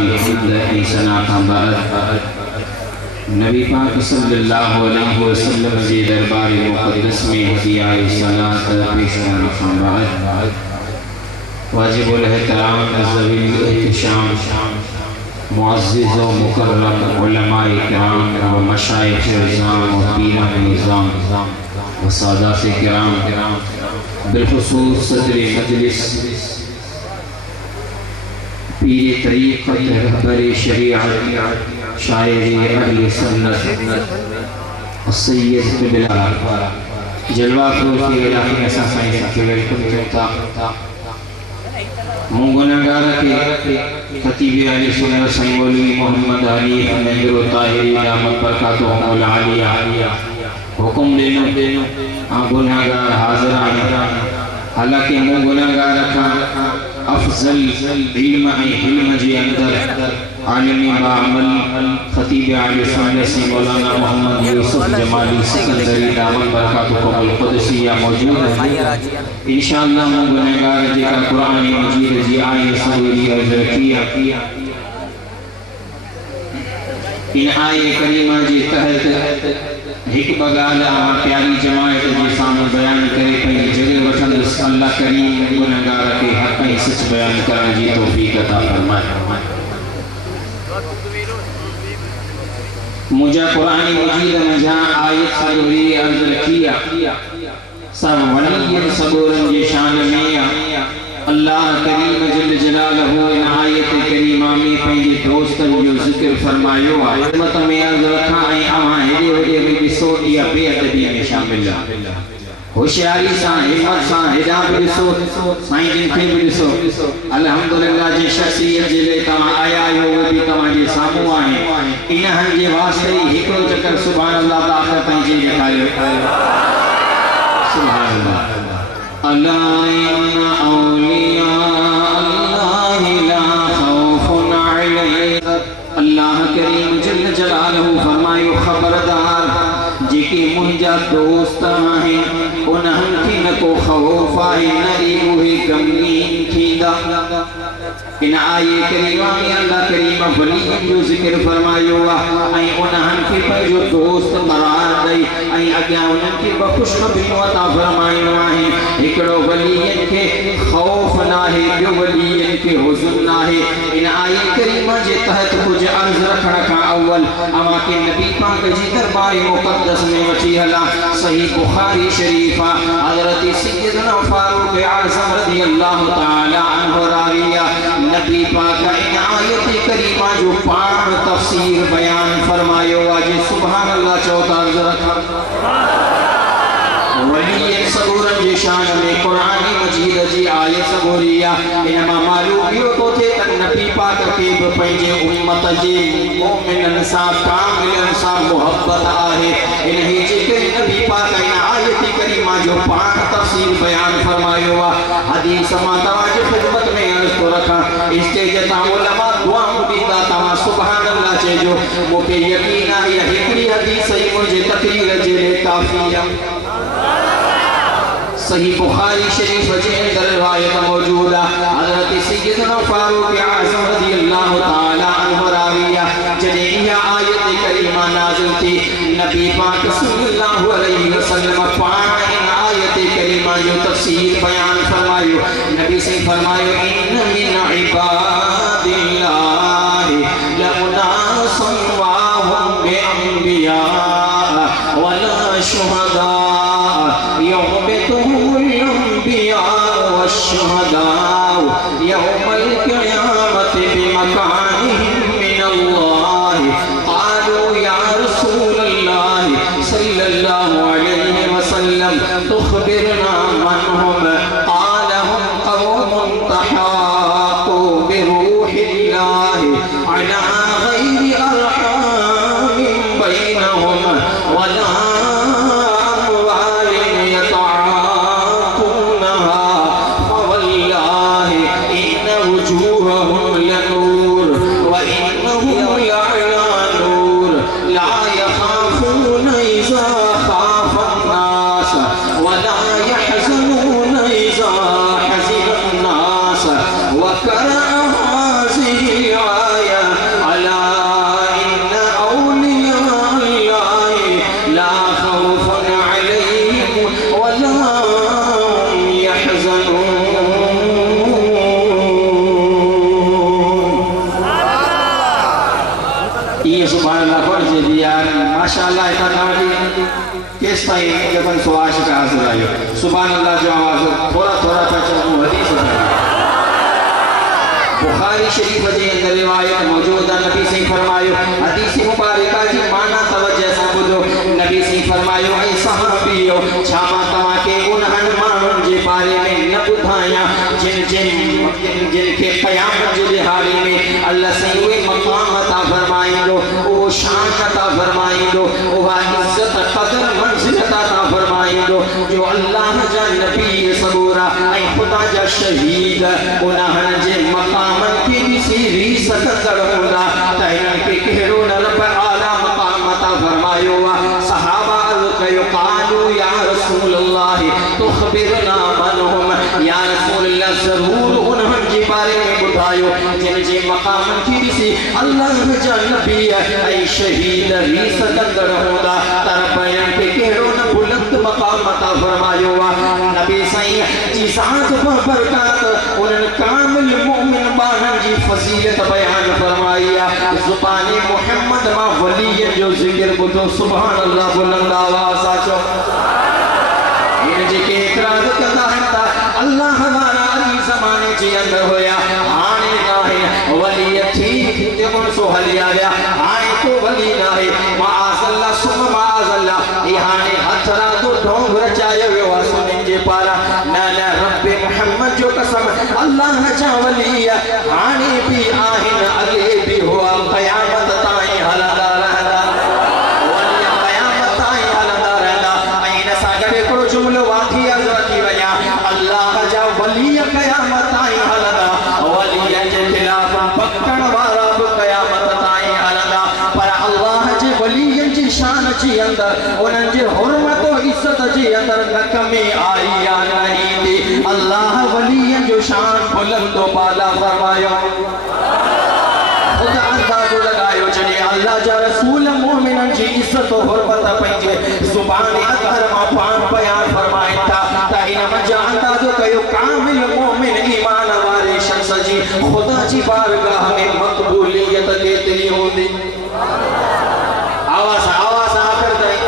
जी हमद ऐं सना खां बाद नबी पाक सल्लल्लाहु अलैहि वसल्लम जे दरबार मुक़द्दस में हदिया सलात पेश करण खां बाद वाजिबुल एहतराम ज़वील एहतिशाम मुअज़्ज़िज़ व मुकर्रम उलमाए किराम व मशाइख़ इज़ाम व पीरान निज़ाम व सादात किराम बिलखुसूस सदर मजलिस पीर तरीक़त रहबर शरीअत शायर अहले सुन्नत सय्यद क़िबला जलवा फ़रोज़ी इलाही असां साईं खे वेलकम कयूं था। मूं गुनहगार के खतीब अहले सुन्नत साईं मौलवी मोहम्मद अली हमीद ताहिरी दामत बरकातुहुल आलिया हुकुम देनो आ गुनहगार हाज़िर आहिनि। हालांकि मूं गुनहगार खां अफजल इल्म ऐं हिल्म जे अंदर आलिमी बाअमल खतीब अहले सुन्नत से मौलाना मोहम्मद यूसुफ जमाली सिकंदरी दामत बरकातुहुल क़ुदसिया मौजूद है। इंशाअल्लाह मूं गुनहगार जेका कुरान मजीद जी आयत सवरी अर्ज़ किया इन आयत करीमा जे तहत एक बगाल प्यारी जमात के सामने बयान करे पई जगह वठंदुसि अल्लाह करीम गुनहगार के हक़ में सच बयान करण जी तौफीक अता फरमाए। मुझा कुरान मजीद में जहां आयत सवरी अर्ज़ किया सब वली सबूरन जी शान में अल्लाह करीम जल जलालहू इन आयत करीमा में पंहिंजे दोस्तन जो जिक्र फरमायो आहे। हिम्मत में अर्ज़ रखां ऐं अवां हेॾे होॾे में ॾिसो इहा बेअदबी में शामिल आहे। होशियारी सां हिम्मत सां हेॾां बि ॾिसो साईं जिन खे बि ॾिसो। अल्हम्दुलिल्लाह जी शख़्सियत जे लाइ तव्हां आया आहियो उहे बि तव्हांजे साम्हूं आहिनि। इन्हनि जे वास्ते ई हिकिड़ो चकर सुभान अल्लाह ताक़त पंहिंजी ॾेखारियो। सुभान अल्लाह। अला इन्ना औलिया अल्लाह ला खौफुन अलैहिम। अल्लाह करीम जल जलालहू फरमायो खबरदार जेके मुंहिंजा दोस्त आहिनि उन्हनि खे न को खौफ आहे न ई उहे गमगीन थींदा। इन आयत करीमा में अल्लाह करीम वली जो जिक्र फरमायो आहे ऐं उन्हनि खे पंहिंजो दोस्त करार ॾेई ऐं अॻियां उन्हनि खे ख़ुशख़बरियूं अता फरमाइणो आहे। हिकिड़ो वलीअनि खे खौफ नाहे ॿियो वलीअनि खे हुज़्न नाहे। इन आयत करीमा जे तहत कुझु अर्ज़ रखण खां अव्वल अवां खे नबी पाक जी दरबार मुक़द्दस में वठी हलां। सही बुखारी शरीफ़ हज़रत सय्यदना फारूक आज़म रज़ियल्लाहु तआला अन्हु राविया नबी पाक इन आयत करीमा जो पाण तफसीर बयान फरमायो आहे। सुभान अल्लाह चौथा अर्ज़ रखा वली सबूरन जी शान में कुरान मजीद जी आयत सबूरिया इन मां मालूम इहो थो थिए त नबी पाक खे बि पंहिंजे उम्मत जे मोमिननि सां कामिलनि सां मुहब्बत आहे। इन्ही जे करे नबी पाक इन आयत करीमा जो पाण तफसीर बयान फरमायो आहे। हदीस मां तव्हांजी ख़िदमत में अर्ज़ थो रखां स्टेज तां उलमा दुआ ॾींदा तव्हां सुभान अल्लाह चइजो। मूंखे यकीन आहे इहा हिकिड़ी हदीस ई मुंहिंजे तक़रीर जे लाइ काफ़ी आहे। सही बुखारी शरीफ के अंदर रिवायत मौजूद है। हज़रत सय्यदना फारूक आज़म रज़ियल्लाहु तआला अन्हु राविया जॾहिं इहा आयत करीमा नाज़िल थी नबी पाक सल्लल्लाहु अलैहि वसल्लम पाण इन आयत करीमा जो तफसीर बयान फरमायो। नबी से फरमायो इन मिन इबादिल्लाहि लउनासन व हुम बिअंबिया वला शुहदा यौमल क़यामत बिमकानिहिम मिनल्लाह क़ालू या रसूलल्लाह सल्लल्लाहु अलैहि वसल्लम तुख़बिरना मन हुम क़ाल हुम क़ौमुन तहाक़ू अल्लाह फर्ज दिया माशाअल्लाह इतना किस ताई जब सुवाश का हासिल आयो सुभान अल्लाह जो आवाज थोड़ा थोड़ा पहचान हदीस बुखारी शरीफ जे अंदर रिवायत मौजूद है नबी से फरमायो हदीस मुबारका जी माना तवज्जो सां ॿुधो नबी से फरमायो ऐं सहाबियो छा मां तव्हां के उन्हनि माण्हुनि जे बारे में न ॿुधायां जिन के क़यामत जे दिहाड़े में अल्लाह से उहे मक़ाम अता फरमाईंदो वो शान अता फरमाईंदो उहा इज्जत क़दर मंज़िलत अता फरमाईंदो जो अल्लाह जा नबी सबूरा ऐं खुदा जा शहीद उन्हनि जे मक़ाम की सीरी सकंदड़ होंदा त हिननि खे कहिड़ो न रब आला मक़ाम अता फरमायो आहे सहाबा कयो क़ालू या रसूल अल्लाह तुख़बिरना मनहुम या रसूल अल्लाह ज़रूर उन्हनि जे बारे में ॿुधायो जिन जे मक़ाम खे ॾिसी अल्लाह जा नबी ऐं शहीद री सकंदड़ होंदा त रब हिननि खे कहिड़ो न बुलंद मक़ाम अता फरमायो आहे नबी साईं जी ज़ात बरकत उन्हनि कामिल मोमिन बानन जी फजीलत बयान फरमाई है ज़ुबान मोहम्मद मां वली जो जिक्र बुधो सुभान अल्लाह बुलंद आवाज़ साचो इन जे के इकरार कंदा हंदा अल्लाह हमारा अली ज़माने जे अंदर होया हाने नाहे वली थी ते सो हलिया गया हाने को वली नाहे माअज़ल्लाह सुम माअज़ल्लाह ये हाने हथरा तो ढोंग रचायो वियो आहे सुनिन जे पारा न न रब मोहम्मद जो कसम अल्लाह जा वली हाने भी आहिन अले भी हुआ क़यामत ताईं हलंदा रहंदा वली क़यामत ताईं हलंदा रहंदा ऐं इन सां गॾु हिकिड़ो जुमिलो वाधी अज़रती वञा अल्लाह जा वली क़यामत ताईं हलंदा वली जे ख़िलाफ़ पकड़ वारा बि क़यामत ताईं हलंदा पर अल्लाह जे वली जी शान जे अंदर उन्हनि जे हुर्मत और इज्जत जे अंदर न कमी आई या नहीं थी अल्लाह वली जो शान बुलंद बाला फरमायो खुदा अंदाज़ो लगायो जने अल्लाह जा रसूल मोमिनन जी इज्जत और हुर्मत पंहिंजे ज़ुबान अतहर मां पान बयान फरमाइनि था त इन मंझि अंदाज़ो कयो कामिल मोमिन ईमान वारे शख्स जी खुदा जी बारगाह में मक़बूलियत केतिरी हूंदी आवाज़ आवाज़ आख़िर ताईं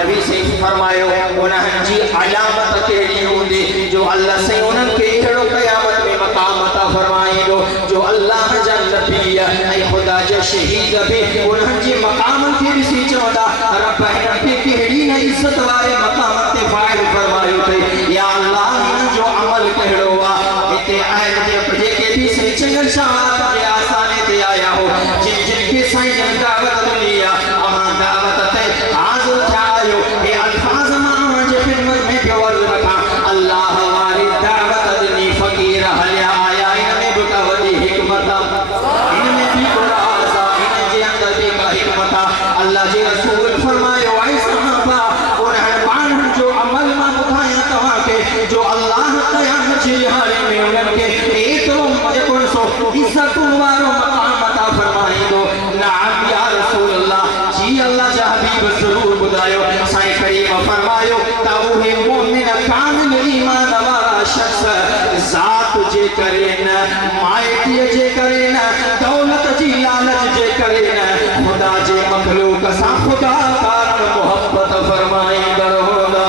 नबी से फरमायो उन्हनि जी अलामत कहिड़ी हूंदी जो अल्लाह से उन्हनि खे अहिड़ो क़यामत में मक़ाम अता फरमाईंदो जो अल्लाह जा नबी ऐं खुदा जा शहीद बि उन्हनि जे मक़ाम खे ॾिसी चवंदा रब हिननि खे कहिड़ी न इज़त वारे मक़ाम ते फ़ाइल फरमायो अथई या अल्लाह हिन जो अमल कहिड़ो आहे हिते आहिनि जेके बि सही चङनि शहादत जे आसाने ते आया हो जिन जिन खे साईं जन दावत ॾिनी आहे अवां दावत ते हाज़िर थिया आहियो हे अल्फाज़ मां जे ख़िदमत में पियो अर्ज़ रखां अल्लाह वारी दावत ॾिनी फ़क़ीर हलिया आया इन में बि का वॾी हिकमत आहे इन में बि को राज़ आहे इन जे अंदर बि का हिकमत आहे अल्लाह जे रसूल फरमायो ऐं सहाबा उन्हनि माण्हुनि जो अमल मां ॿुधायां तव्हांखे जो अल्लाह क़यामत जे दिहाड़े में उन्हनि खे एतिरो जेको सो इज़त वारो मक़ाम अता फरमाईंदो नाम या रसूल अल्लाह जी अल्लाह जा हबीब ज़रूर ॿुधायो साईं करीम फरमायो त उहे मोमिन कामिल ईमान वारा शख़्स ज़ात जे करे न माइटीअ जे करे न दौलत जी लालच जे करे न खुदा जे मखलूक सां खुदा कारण मोहब्बत फरमाईंदड़ हूंदा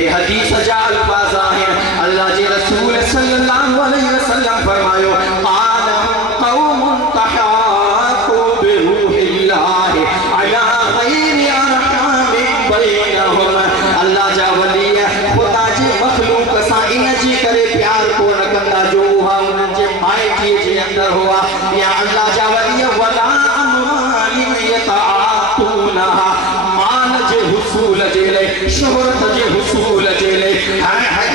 ये हदीस जा अल्फाज़ आहिनि अल्लाह जे रसूल सल्लल्लाहु अलैहि वसल्लम फरमायो क़ाल क़ौमुन तहाक़ू बिरूहिल्लाह अला ग़ैरि अरहामिन बैनहुम अल्लाह जा वली खुदा जे मखलूक सां इन जे करे प्यार को न कंदा जो उहा उन्हनि जे माइटी जे अंदर हुआ या अल्लाह जा वली वला अमवालिन यतआतूनहा माल जे हुसूल जे लाइ शोहरत जे हुसूल जे लाइ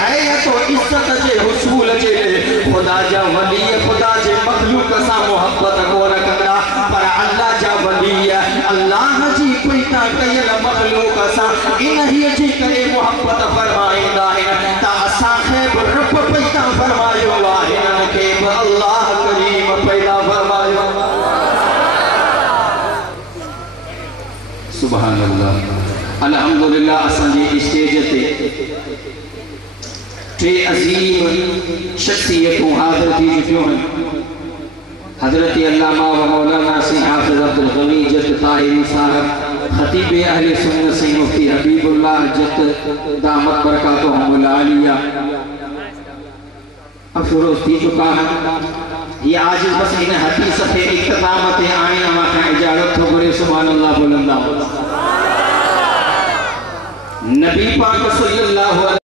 है तो इज्जत जे हुसूल जे लाइ खुदा जा वली खुदा जे मखलूक सां मोहब्बत को न कंदा पर अल्लाह जा वली अल्लाह जी पैदा कयल मखलूक सां इन्हीअ जे करे मोहब्बत फरमाईंदा आहिनि त असांखे बि रब पैदा फरमायो आहे हिननि खे बि अल्लाह करीम पैदा फरमायो सुभान अल्लाह अल्हम्दुलिल्लाह असांजी स्टेज ते टे अजीम शख्सियतूं हाज़िर थी चुकियूं आहिनि हजरत अल्लामा व मौलाना से हाफिज अब्दुल गनी जत ताहिरी साहब खतीब अहले सुन्नत से मुफ्ती हबीबुल्लाह जत दामत बरकातुहुल आलिया अब शुरू हो चुका है। ये आज बस इन हदीस पे इख्तितामत आईना मा इजाजत हो करे सुभान अल्लाह बुलंदा नबी पाक सल्लल्लाहु